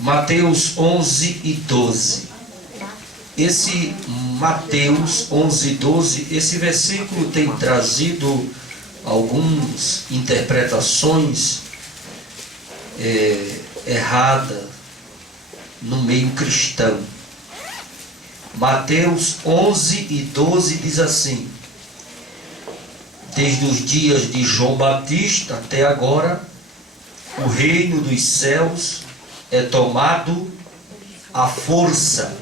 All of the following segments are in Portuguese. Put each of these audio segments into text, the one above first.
Mateus 11 e 12. Esse Mateus 11 e 12, esse versículo tem trazido algumas interpretações erradas no meio cristão. Mateus 11 e 12 diz assim: desde os dias de João Batista até agora, o reino dos céus é tomado à força,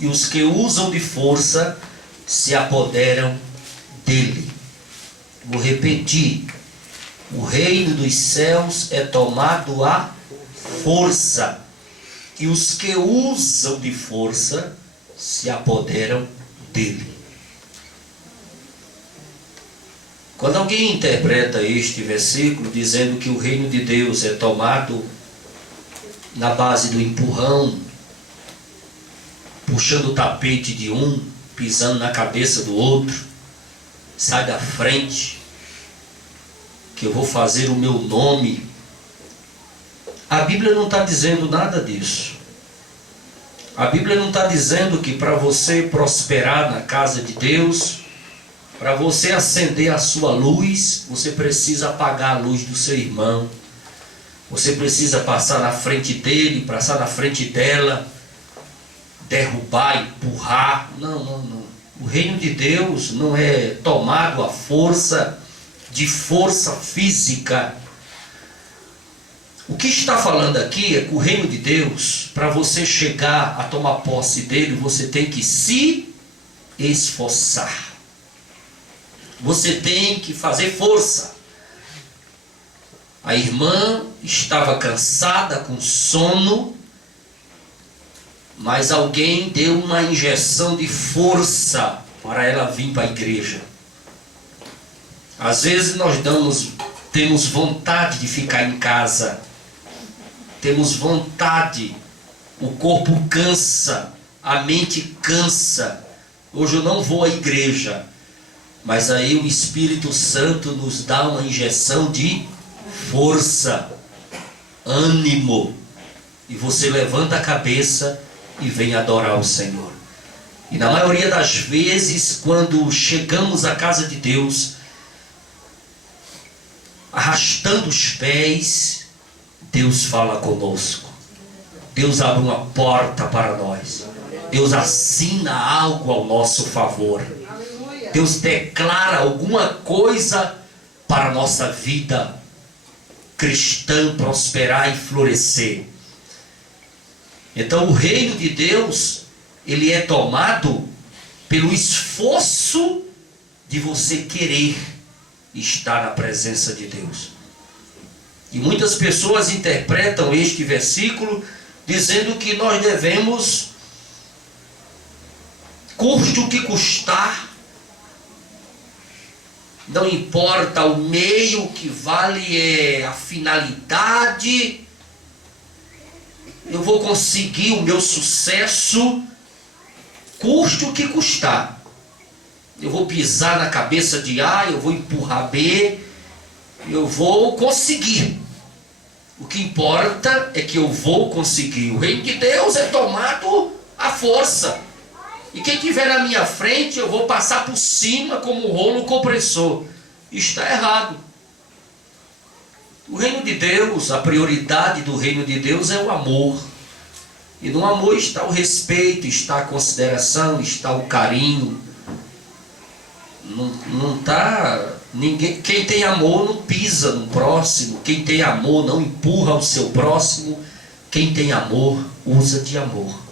e os que usam de força se apoderam dele. Vou repetir: o reino dos céus é tomado à força, e os que usam de força se apoderam dele. Quando alguém interpreta este versículo dizendo que o reino de Deus é tomado na base do empurrão, puxando o tapete de um, pisando na cabeça do outro, sai da frente, que eu vou fazer o meu nome. A Bíblia não está dizendo nada disso. A Bíblia não está dizendo que para você prosperar na casa de Deus, para você acender a sua luz, você precisa apagar a luz do seu irmão. Você precisa passar na frente dele, passar na frente dela, derrubar, empurrar. Não. O reino de Deus não é tomado à força, de força física. O que está falando aqui é que o reino de Deus, para você chegar a tomar posse dele, você tem que se esforçar. Você tem que fazer força. A irmã estava cansada, com sono, mas alguém deu uma injeção de força para ela vir para a igreja. Às vezes nós temos vontade de ficar em casa, temos vontade, o corpo cansa, a mente cansa. Hoje eu não vou à igreja, mas aí o Espírito Santo nos dá uma injeção de força, ânimo, e você levanta a cabeça e vem adorar o Senhor. E na maioria das vezes, quando chegamos à casa de Deus, arrastando os pés, Deus fala conosco. Deus abre uma porta para nós. Deus assina algo ao nosso favor. Deus declara alguma coisa para a nossa vida cristã prosperar e florescer. Então o reino de Deus, ele é tomado pelo esforço de você querer estar na presença de Deus. E muitas pessoas interpretam este versículo dizendo que nós devemos, custe o que custar, não importa o meio, o que vale é a finalidade. Eu vou conseguir o meu sucesso, custe o que custar. Eu vou pisar na cabeça de A, eu vou empurrar B, eu vou conseguir. O que importa é que eu vou conseguir. O reino de Deus é tomado à força. E quem estiver na minha frente, eu vou passar por cima como um rolo compressor. Está errado. O reino de Deus, a prioridade do reino de Deus é o amor. E no amor está o respeito, está a consideração, está o carinho. Não está... Ninguém, quem tem amor não pisa no próximo. Quem tem amor não empurra o seu próximo. Quem tem amor usa de amor.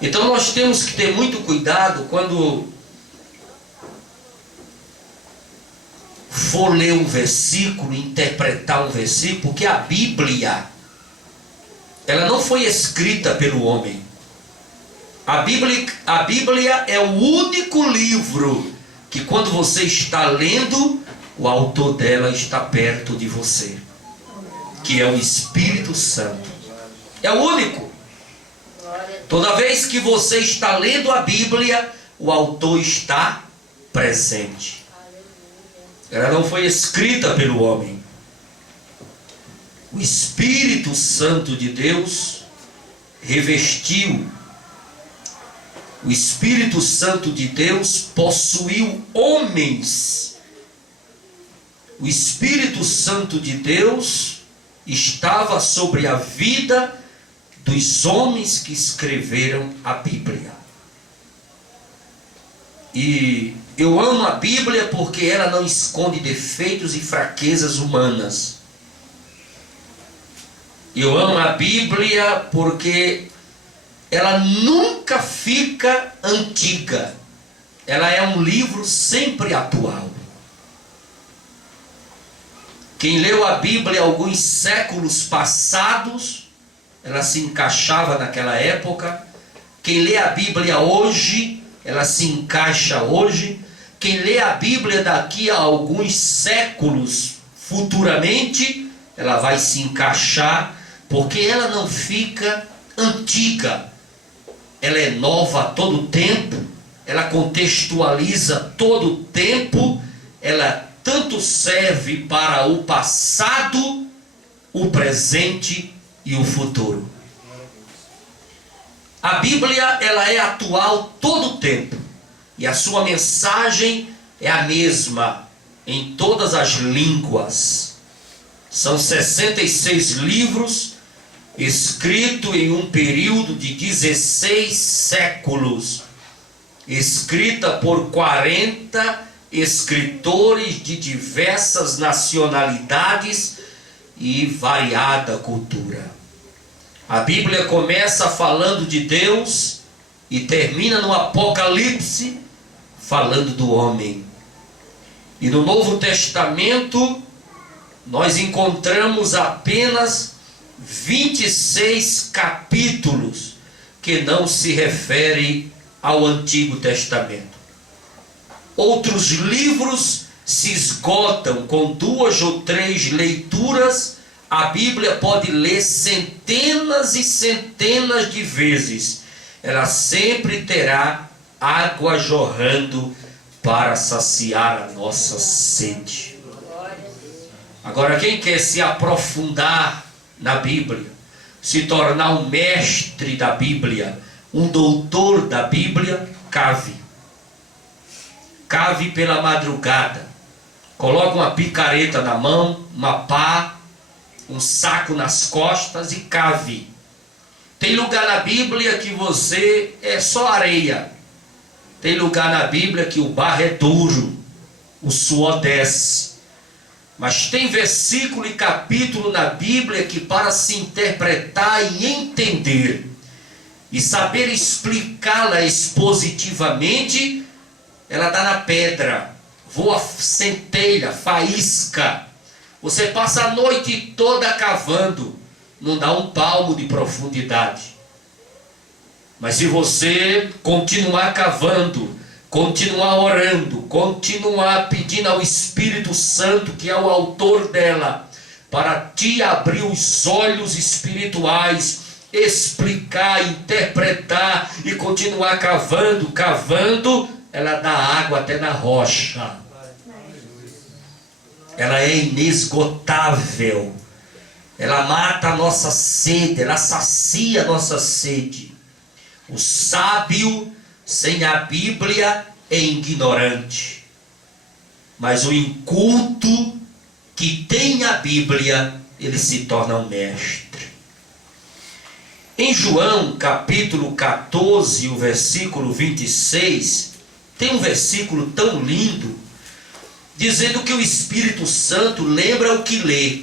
Então nós temos que ter muito cuidado quando for ler um versículo, interpretar um versículo, porque a Bíblia, ela não foi escrita pelo homem. A Bíblia é o único livro que quando você está lendo, o autor dela está perto de você, que é o Espírito Santo. É o único. Toda vez que você está lendo a Bíblia, o autor está presente. Ela não foi escrita pelo homem. O Espírito Santo de Deus revestiu, o Espírito Santo de Deus possuiu homens. O Espírito Santo de Deus estava sobre a vida dos homens que escreveram a Bíblia. E eu amo a Bíblia porque ela não esconde defeitos e fraquezas humanas. Eu amo a Bíblia porque ela nunca fica antiga. Ela é um livro sempre atual. Quem leu a Bíblia alguns séculos passados, ela se encaixava naquela época. Quem lê a Bíblia hoje, ela se encaixa hoje. Quem lê a Bíblia daqui a alguns séculos, futuramente, ela vai se encaixar, porque ela não fica antiga. Ela é nova a todo tempo, ela contextualiza todo o tempo, ela tanto serve para o passado, o presente e o futuro. A Bíblia, ela é atual todo o tempo, e a sua mensagem é a mesma em todas as línguas. São 66 livros, escrito em um período de 16 séculos, escrita por 40 escritores de diversas nacionalidades e variada cultura. A Bíblia começa falando de Deus e termina no Apocalipse falando do homem. E no Novo Testamento nós encontramos apenas 26 capítulos que não se referem ao Antigo Testamento. Outros livros se esgotam com 2 ou 3 leituras. A Bíblia pode ler centenas e centenas de vezes. Ela sempre terá água jorrando para saciar a nossa sede. Agora, quem quer se aprofundar na Bíblia, se tornar um mestre da Bíblia, um doutor da Bíblia, cave pela madrugada, coloca uma picareta na mão, uma pá, um saco nas costas e cave. Tem lugar na Bíblia que você é só areia. Tem lugar na Bíblia que o barro é duro, o suor desce. Mas tem versículo e capítulo na Bíblia que, para se interpretar e entender e saber explicá-la expositivamente, ela dá na pedra, voa centelha, faísca. Você passa a noite toda cavando, não dá um palmo de profundidade. Mas se você continuar cavando, continuar orando, continuar pedindo ao Espírito Santo, que é o autor dela, para te abrir os olhos espirituais, explicar, interpretar e continuar cavando, ela dá água até na rocha. Ela é inesgotável. Ela mata a nossa sede, ela sacia a nossa sede. O sábio sem a Bíblia é ignorante, mas o inculto que tem a Bíblia, ele se torna um mestre. Em João capítulo 14, o versículo 26, tem um versículo tão lindo, dizendo que o Espírito Santo lembra o que lê.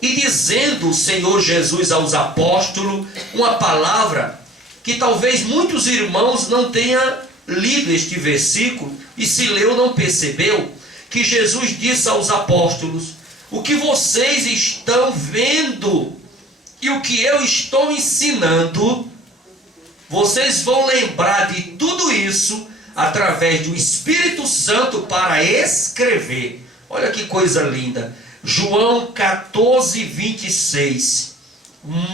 E dizendo o Senhor Jesus aos apóstolos uma palavra que talvez muitos irmãos não tenham lido este versículo, e se leu não percebeu, que Jesus disse aos apóstolos: o que vocês estão vendo e o que eu estou ensinando, vocês vão lembrar de tudo isso através do Espírito Santo para escrever. Olha que coisa linda. João 14, 26.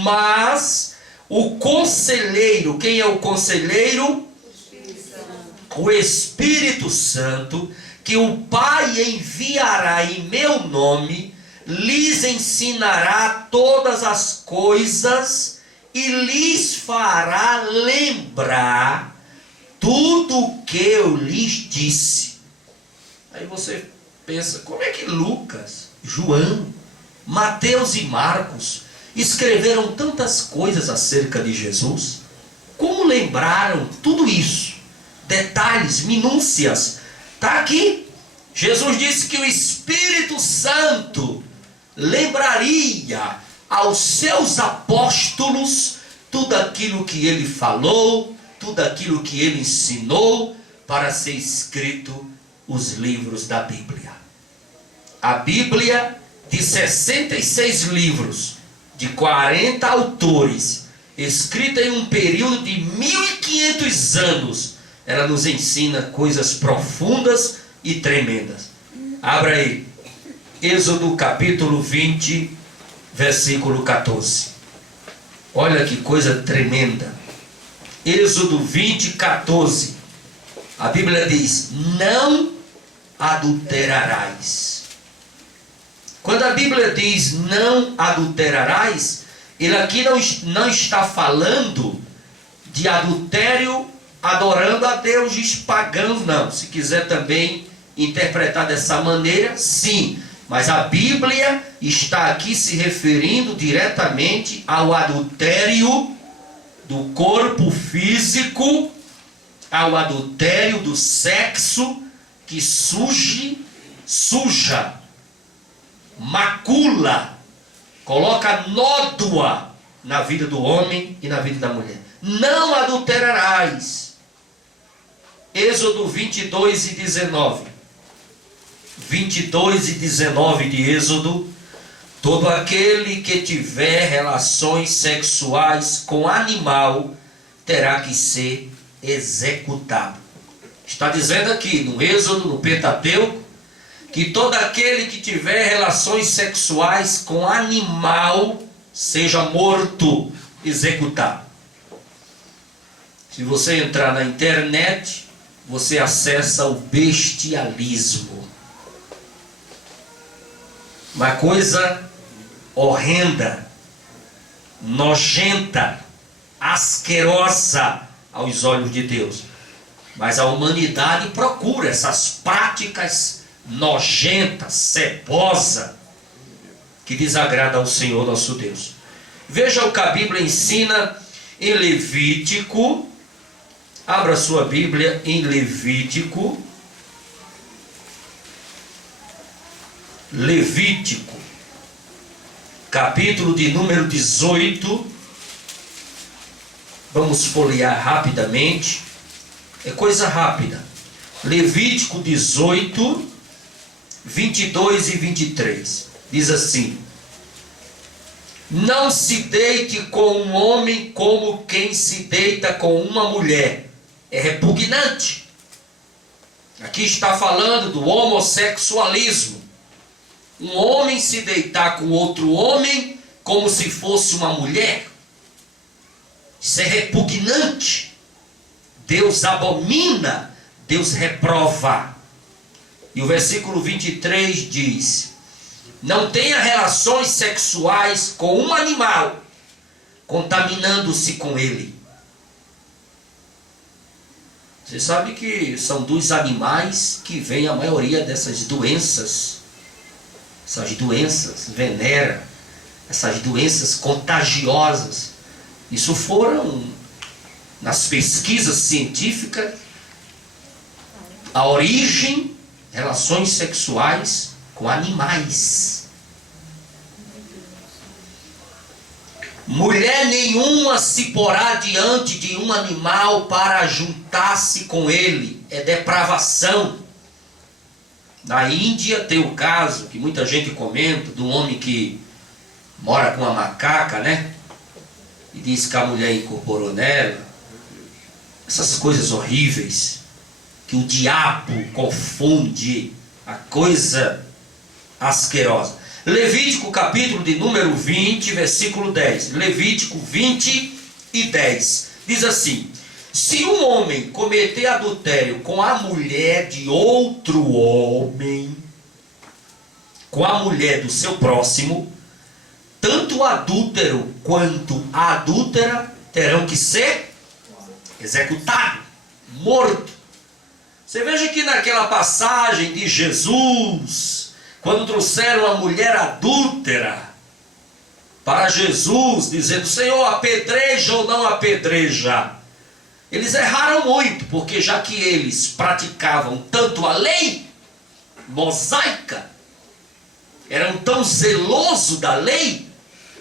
Mas o conselheiro, quem é o conselheiro? O Espírito Santo, que o Pai enviará em meu nome, lhes ensinará todas as coisas e lhes fará lembrar tudo o que eu lhes disse. Aí você pensa, como é que Lucas, João, Mateus e Marcos escreveram tantas coisas acerca de Jesus? Como lembraram tudo isso? Detalhes, minúcias. Está aqui. Jesus disse que o Espírito Santo lembraria aos seus apóstolos tudo aquilo que ele falou, tudo aquilo que ele ensinou, para ser escrito os livros da Bíblia. A Bíblia, de 66 livros, de 40 autores, escrita em um período de 1500 anos, ela nos ensina coisas profundas e tremendas. Abra aí, Êxodo capítulo 20, versículo 14. Olha que coisa tremenda. Êxodo 20, 14. A Bíblia diz: não adulterarás. Quando a Bíblia diz não adulterarás, ele aqui não está falando de adultério adorando a deuses pagãos, não. Se quiser também interpretar dessa maneira, sim. Mas a Bíblia está aqui se referindo diretamente ao adultério do corpo físico, ao adultério do sexo que suja, macula, coloca nódoa na vida do homem e na vida da mulher. Não adulterarás. Êxodo 22 e 19. 22 e 19 de Êxodo: todo aquele que tiver relações sexuais com animal terá que ser executado. Está dizendo aqui no Êxodo, no Pentateuco, que todo aquele que tiver relações sexuais com animal seja morto, executado. Se você entrar na internet, você acessa o bestialismo. Uma coisa horrenda, nojenta, asquerosa aos olhos de Deus. Mas a humanidade procura essas práticas nojentas, cebosas, que desagradam ao Senhor nosso Deus. Veja o que a Bíblia ensina em Levítico. Abra sua Bíblia em Levítico. Levítico, capítulo de número 18. Vamos folhear rapidamente. É coisa rápida. Levítico 18, 22 e 23. Diz assim: não se deite com um homem como quem se deita com uma mulher. É repugnante. Aqui está falando do homossexualismo. Um homem se deitar com outro homem como se fosse uma mulher. Isso é repugnante. Deus abomina, Deus reprova. E o versículo 23 diz: não tenha relações sexuais com um animal, contaminando-se com ele. Você sabe que são dos animais que vem a maioria dessas doenças. Essas doenças venera, essas doenças contagiosas. Isso foram, nas pesquisas científicas, a origem, relações sexuais com animais. Mulher nenhuma se porá diante de um animal para juntar-se com ele. É depravação. Na Índia tem o caso, que muita gente comenta, de um homem que mora com uma macaca, né? E diz que a mulher incorporou nela. Essas coisas horríveis, que o diabo confunde, a coisa asquerosa. Levítico capítulo de número 20, versículo 10. Levítico 20 e 10. Diz assim: se um homem cometer adultério com a mulher de outro homem, com a mulher do seu próximo, tanto o adúltero quanto a adúltera terão que ser executados, mortos. Você veja que naquela passagem de Jesus, quando trouxeram a mulher adúltera para Jesus, dizendo: Senhor, apedreja ou não apedreja? Eles erraram muito, porque já que eles praticavam tanto a lei mosaica, eram tão zelosos da lei,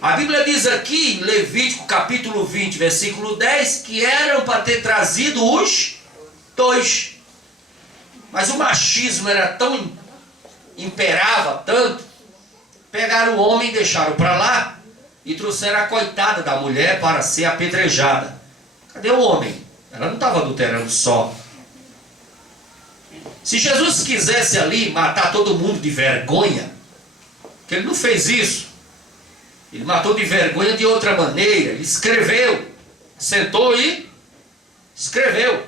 a Bíblia diz aqui em Levítico capítulo 20, versículo 10, que eram para ter trazido os dois. Mas o machismo era tão, imperava tanto, pegaram o homem e deixaram para lá, e trouxeram a coitada da mulher para ser apedrejada. Cadê o homem? Ela não estava adulterando só. Se Jesus quisesse ali matar todo mundo de vergonha, que ele não fez isso, ele matou de vergonha de outra maneira. Ele escreveu, sentou e escreveu.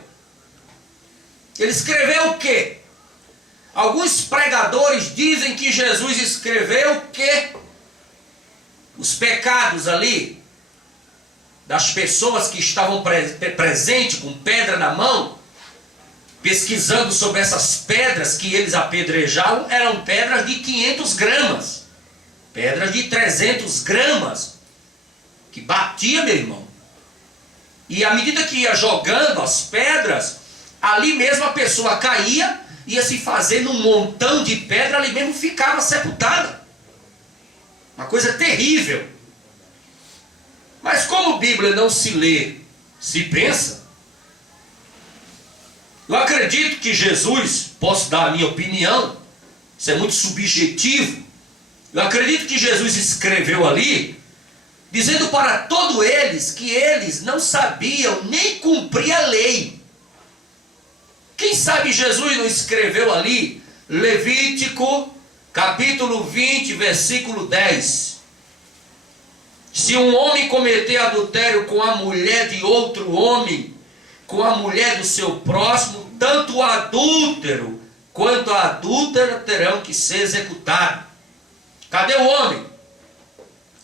Ele escreveu o quê? Alguns pregadores dizem que Jesus escreveu o quê? Os pecados ali das pessoas que estavam presentes com pedra na mão, pesquisando sobre essas pedras que eles apedrejavam, eram pedras de 500 gramas, pedras de 300 gramas, que batia, meu irmão. E à medida que ia jogando as pedras, ali mesmo a pessoa caía, ia se fazendo um montão de pedra, ali mesmo ficava sepultada. Uma coisa terrível. Mas como Bíblia não se lê, se pensa, eu acredito que Jesus, posso dar a minha opinião, isso é muito subjetivo, eu acredito que Jesus escreveu ali, dizendo para todos eles que eles não sabiam nem cumprir a lei. Quem sabe Jesus não escreveu ali, Levítico capítulo 20, versículo 10. Se um homem cometer adultério com a mulher de outro homem, com a mulher do seu próximo, tanto o adúltero quanto a adúltera terão que ser executados. Cadê o homem?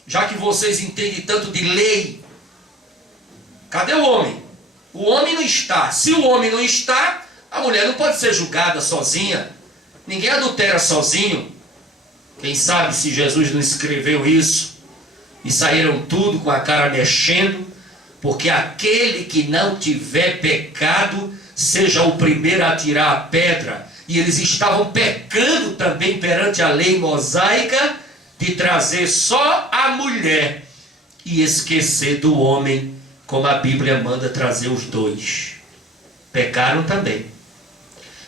Já que vocês entendem tanto de lei, cadê o homem? O homem não está. Se o homem não está, a mulher não pode ser julgada sozinha. Ninguém adultera sozinho. Quem sabe se Jesus não escreveu isso e saíram tudo com a cara mexendo, porque aquele que não tiver pecado seja o primeiro a tirar a pedra. E eles estavam pecando também perante a lei mosaica de trazer só a mulher e esquecer do homem, como a Bíblia manda trazer os dois. Pecaram também.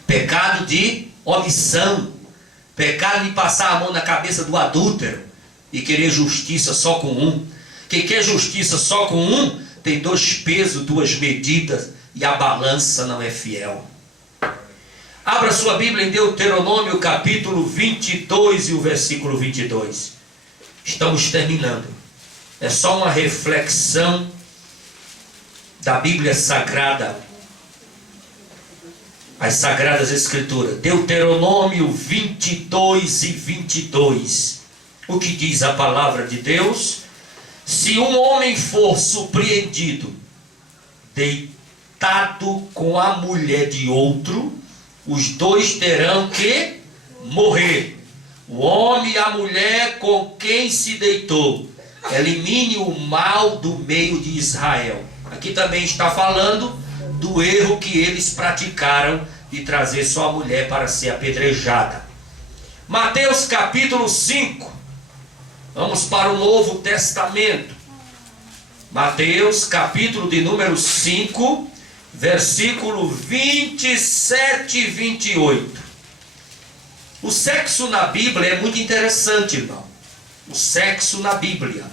Pecado de omissão, pecado de passar a mão na cabeça do adúltero e querer justiça só com um. Quem quer justiça só com um, tem 2 pesos, 2 medidas, e a balança não é fiel. Abra sua Bíblia em Deuteronômio capítulo 22 e o versículo 22. Estamos terminando. É só uma reflexão da Bíblia Sagrada, as Sagradas Escrituras. Deuteronômio 22 e 22. O que diz a palavra de Deus? Se um homem for surpreendido deitado com a mulher de outro, os dois terão que morrer. O homem e a mulher com quem se deitou. Elimine o mal do meio de Israel. Aqui também está falando do erro que eles praticaram de trazer sua mulher para ser apedrejada. Mateus capítulo 5. Vamos para o Novo Testamento. Mateus capítulo de número 5, versículo 27 e 28. O sexo na Bíblia é muito interessante, irmão. O sexo na Bíblia.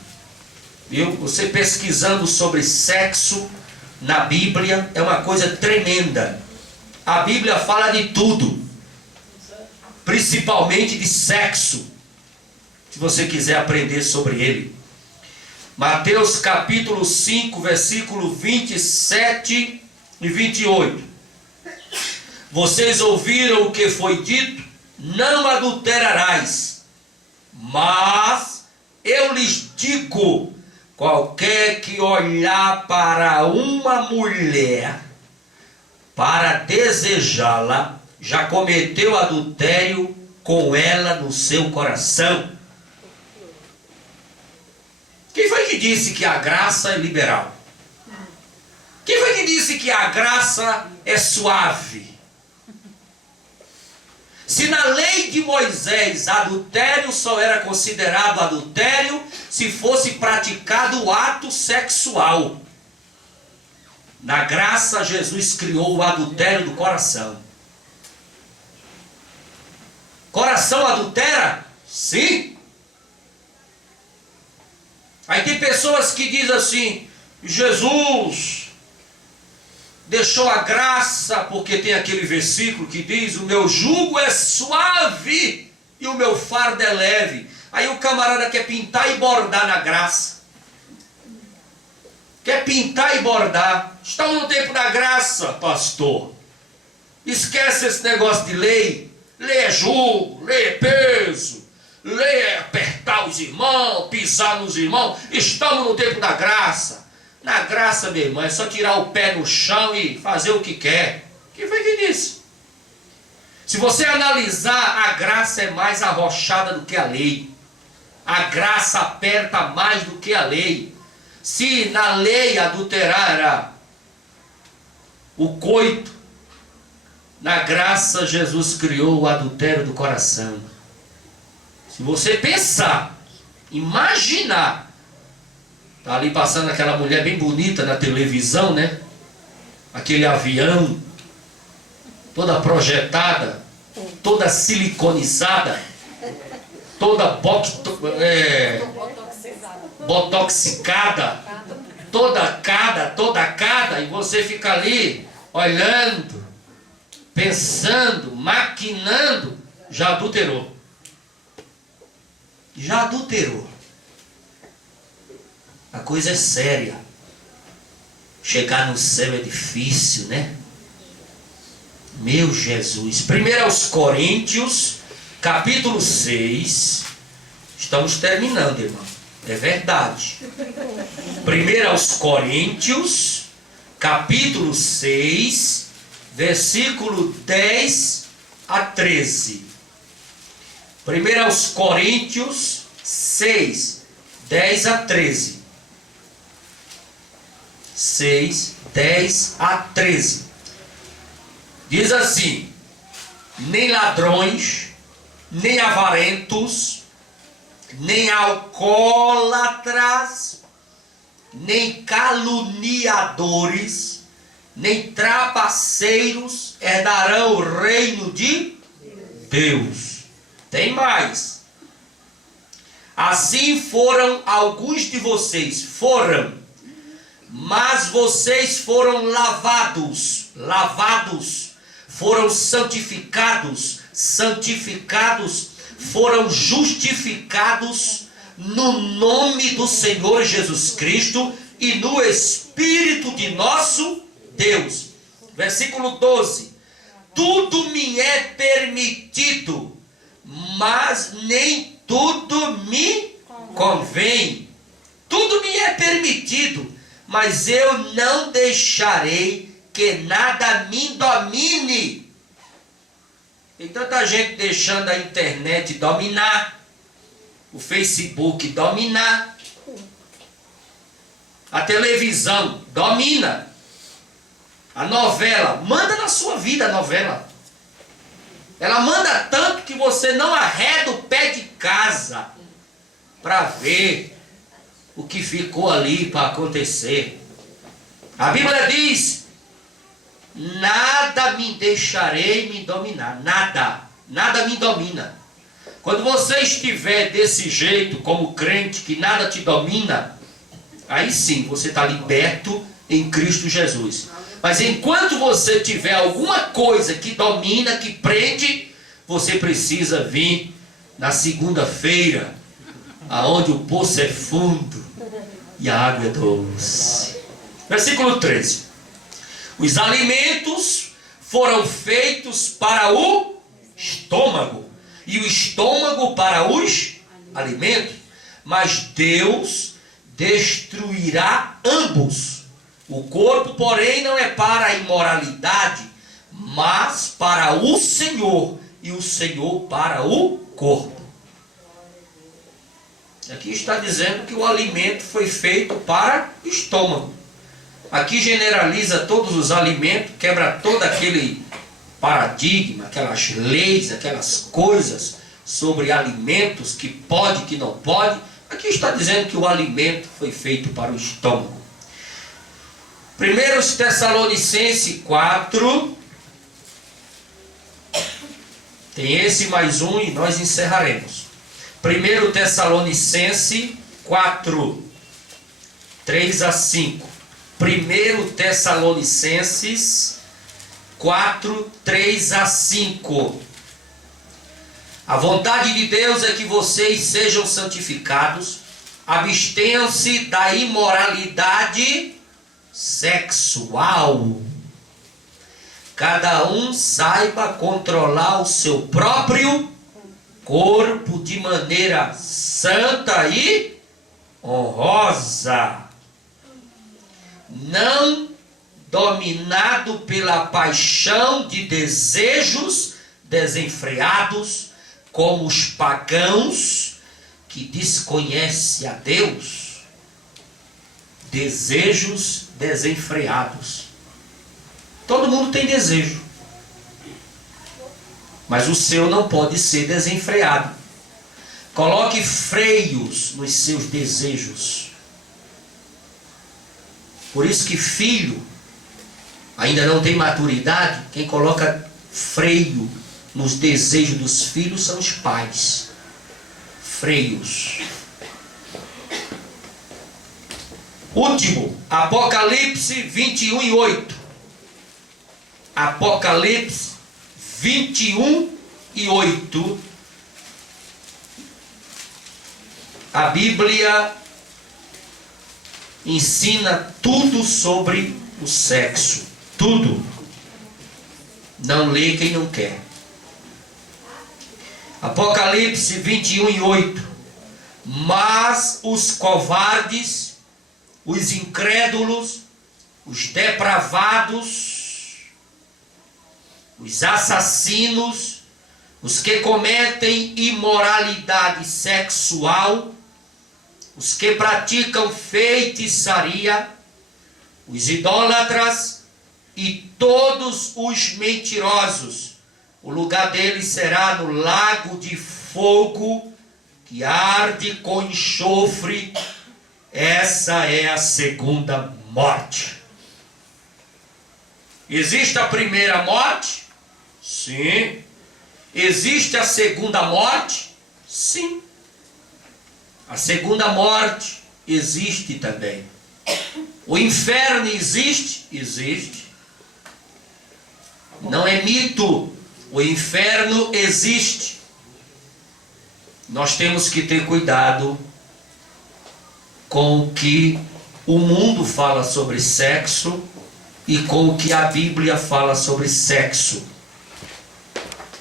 Viu? Você pesquisando sobre sexo na Bíblia é uma coisa tremenda. A Bíblia fala de tudo, principalmente de sexo, se você quiser aprender sobre ele. Mateus capítulo 5, versículo 27 e 28. Vocês ouviram o que foi dito? Não adulterarás. Mas eu lhes digo, qualquer que olhar para uma mulher para desejá-la, já cometeu adultério com ela no seu coração. Quem foi que disse que a graça é liberal? Quem foi que disse que a graça é suave? Se na lei de Moisés adultério só era considerado adultério se fosse praticado o ato sexual, na graça Jesus criou o adultério do coração. Coração adultera? Sim. Aí tem pessoas que dizem assim: Jesus deixou a graça porque tem aquele versículo que diz: o meu jugo é suave e o meu fardo é leve. Aí o camarada quer pintar e bordar na graça. Quer pintar e bordar. Estamos no tempo da graça, pastor. Esquece esse negócio de lei. Lei é jugo, lei é peso, lei é apertar os irmãos, pisar nos irmãos. Estamos no tempo da graça. Na graça, meu irmão, é só tirar o pé no chão e fazer o que quer. Quem foi que disse? Se você analisar, a graça é mais arrochada do que a lei. A graça aperta mais do que a lei. Se na lei adulterar era o coito, na graça Jesus criou o adultério do coração. Se você pensar, imaginar, tá ali passando aquela mulher bem bonita na televisão, né? Aquele avião, toda projetada, toda siliconizada, toda botoxicada, toda cada, e você fica ali olhando, pensando, maquinando, já adulterou. Já adulterou. A coisa é séria. Chegar no céu é difícil, né? Meu Jesus. 1 Coríntios, capítulo 6. Estamos terminando, irmão. É verdade. 1 Coríntios, capítulo 6, versículo 10 a 13. 1 Coríntios 6, 10 a 13. 6, 10 a 13. Diz assim: nem ladrões, nem avarentos, nem alcoólatras, nem caluniadores, nem trapaceiros herdarão o reino de Deus. Tem mais. Assim foram alguns de vocês, mas vocês foram lavados, foram santificados, foram justificados no nome do Senhor Jesus Cristo e no Espírito de nosso Deus. Versículo 12. Tudo me é permitido, mas nem tudo me convém. Tudo me é permitido, mas eu não deixarei que nada me domine. Tem tanta gente deixando a internet dominar, o Facebook dominar, a televisão domina, a novela, manda na sua vida a novela. Ela manda tanto que você não arreda o pé de casa para ver o que ficou ali para acontecer. A Bíblia diz: nada me deixarei me dominar. Nada me domina. Quando você estiver desse jeito, como crente, que nada te domina, aí sim você está liberto em Cristo Jesus. Mas enquanto você tiver alguma coisa que domina, que prende, você precisa vir na segunda-feira, aonde o poço é fundo e a água é doce. Versículo 13. Os alimentos foram feitos para o estômago, e o estômago para os alimento, mas Deus destruirá ambos. O corpo, porém, não é para a imoralidade, mas para o Senhor, e o Senhor para o corpo. Aqui está dizendo que o alimento foi feito para o estômago. Aqui generaliza todos os alimentos, quebra todo aquele paradigma, aquelas leis, aquelas coisas sobre alimentos, que pode, que não pode. Aqui está dizendo que o alimento foi feito para o estômago. 1 Tessalonicenses 4, tem esse mais um e nós encerraremos. 1 Tessalonicenses 4, 3 a 5. 1 Tessalonicenses 4, 3 a 5. A vontade de Deus é que vocês sejam santificados, abstenham-se da imoralidade sexual. Cada um saiba controlar o seu próprio corpo de maneira santa e honrosa, não dominado pela paixão de desejos desenfreados, como os pagãos que desconhecem a Deus. Desejos desenfreados. Todo mundo tem desejo, mas o seu não pode ser desenfreado. Coloque freios nos seus desejos. Por isso que filho ainda não tem maturidade. Quem coloca freio nos desejos dos filhos são os pais. Freios. Último, Apocalipse 21 e 8. Apocalipse 21 e 8. A Bíblia ensina tudo sobre o sexo. Tudo. Não lê quem não quer. Apocalipse 21 e 8. Mas os covardes, os incrédulos, os depravados, os assassinos, os que cometem imoralidade sexual, os que praticam feitiçaria, os idólatras e todos os mentirosos, o lugar deles será no lago de fogo que arde com enxofre. Essa é a segunda morte. Existe a primeira morte? Sim. Existe a segunda morte? Sim. A segunda morte existe também. O inferno existe? Existe. Não é mito. O inferno existe. Nós temos que ter cuidado com o que o mundo fala sobre sexo e com o que a Bíblia fala sobre sexo.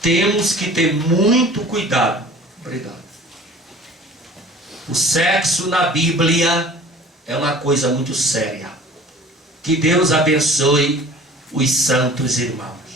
Temos que ter muito cuidado. Obrigado. O sexo na Bíblia é uma coisa muito séria. Que Deus abençoe os santos irmãos.